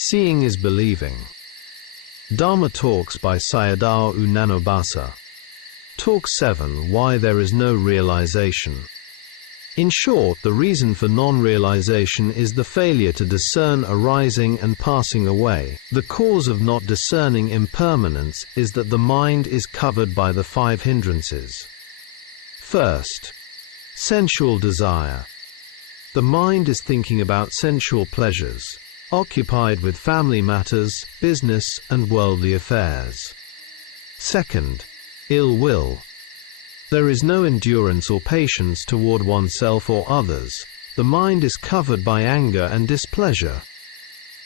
Seeing is believing. Dharma Talks by Sayadaw Nyanabhasa. Talk 7: Why there is no realization. In short, the reason for non-realization is the failure to discern arising and passing away. The cause of not discerning impermanence is that the mind is covered by the 5 hindrances. First, sensual desire. The mind is thinking about sensual pleasures, occupied with family matters, business, and worldly affairs. Second, ill will. There is no endurance or patience toward oneself or others. The mind is covered by anger and displeasure.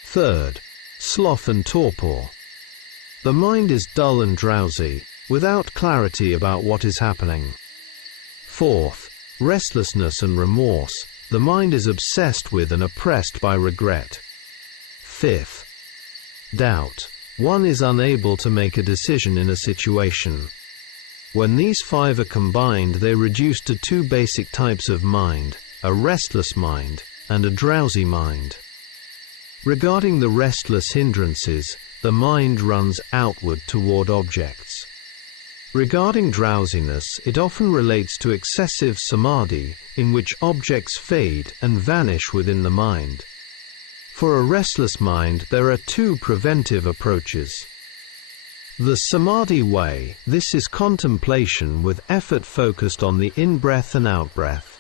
Third, sloth and torpor. The mind is dull and drowsy, without clarity about what is happening. Fourth, restlessness and remorse. The mind is obsessed with and oppressed by regret. Fifth, doubt. One is unable to make a decision in a situation. When these 5 are combined, they reduce to 2 basic types of mind: a restless mind and a drowsy mind. Regarding the restless hindrances, the mind runs outward toward objects. Regarding drowsiness, it often relates to excessive samadhi, in which objects fade and vanish within the mind. For a restless mind, there are 2 preventive approaches. The samadhi way. This is contemplation with effort focused on the in-breath and out-breath.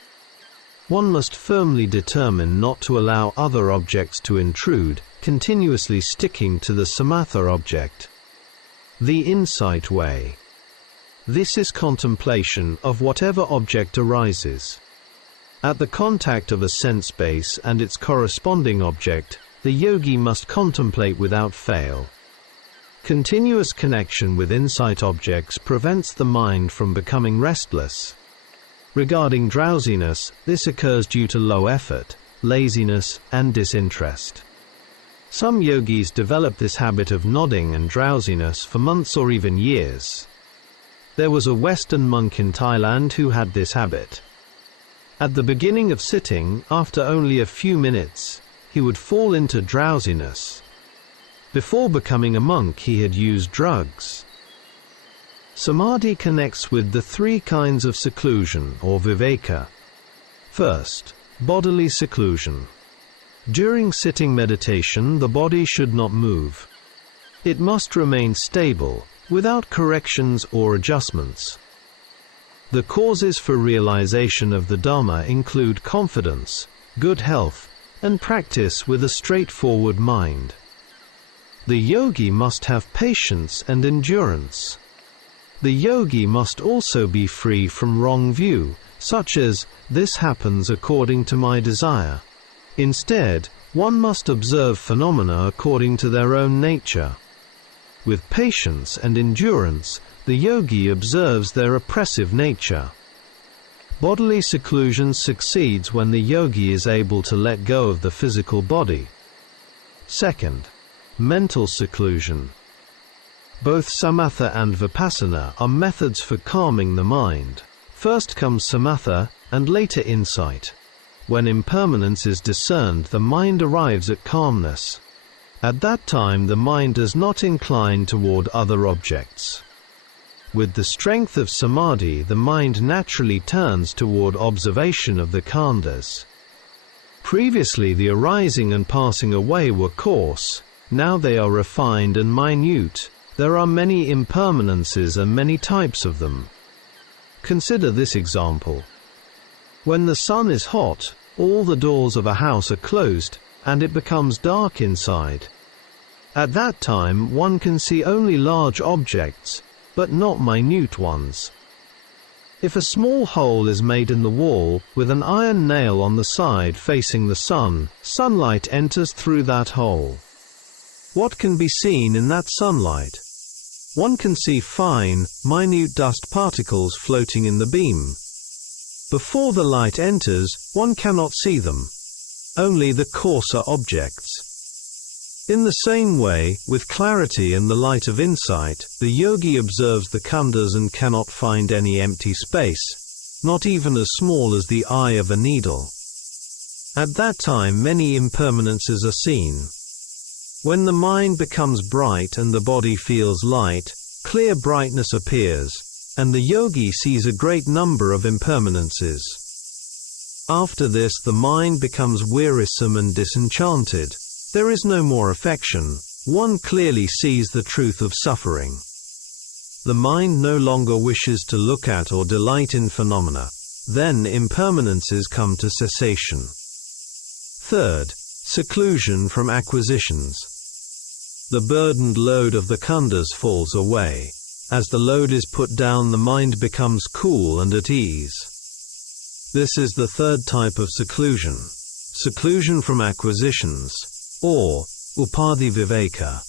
One must firmly determine not to allow other objects to intrude, continuously sticking to the samatha object. The insight way. This is contemplation of whatever object arises. At the contact of a sense base and its corresponding object, the yogi must contemplate without fail. Continuous connection with insight objects prevents the mind from becoming restless. Regarding drowsiness, this occurs due to low effort, laziness, and disinterest. Some yogis develop this habit of nodding and drowsiness for months or even years. There was a Western monk in Thailand who had this habit. At the beginning of sitting, after only a few minutes, he would fall into drowsiness. Before becoming a monk, he had used drugs. Samadhi connects with the 3 kinds of seclusion, or viveka. First, bodily seclusion. During sitting meditation, the body should not move. It must remain stable, without corrections or adjustments. The causes for realization of the Dhamma include confidence, good health, and practice with a straightforward mind. The yogi must have patience and endurance. The yogi must also be free from wrong view, such as, "This happens according to my desire." Instead, one must observe phenomena according to their own nature. With patience and endurance, the yogi observes their oppressive nature. Bodily seclusion succeeds when the yogi is able to let go of the physical body. Second, mental seclusion. Both samatha and vipassana are methods for calming the mind. First comes samatha, and later insight. When impermanence is discerned, the mind arrives at calmness. At that time, the mind does not incline toward other objects. With the strength of samadhi, the mind naturally turns toward observation of the khandhas. Previously, the arising and passing away were coarse. Now they are refined and minute. There are many impermanences and many types of them. Consider this example. When the sun is hot, all the doors of a house are closed, and it becomes dark inside. At that time, one can see only large objects, but not minute ones. If a small hole is made in the wall, with an iron nail on the side facing the sun, sunlight enters through that hole. What can be seen in that sunlight? One can see fine, minute dust particles floating in the beam. Before the light enters, one cannot see them. Only the coarser objects. In the same way, with clarity and the light of insight, the yogi observes the khandhas and cannot find any empty space, not even as small as the eye of a needle. At that time, many impermanences are seen. When the mind becomes bright and the body feels light, clear brightness appears, and the yogi sees a great number of impermanences. After this the mind becomes wearisome and disenchanted. There is no more affection. One clearly sees the truth of suffering. The mind no longer wishes to look at or delight in phenomena. Then impermanences come to cessation. Third, seclusion from acquisitions. The burdened load of the khandhas falls away. As the load is put down, the mind becomes cool and at ease. This is the third type of seclusion. Seclusion from acquisitions, or upadhi viveka.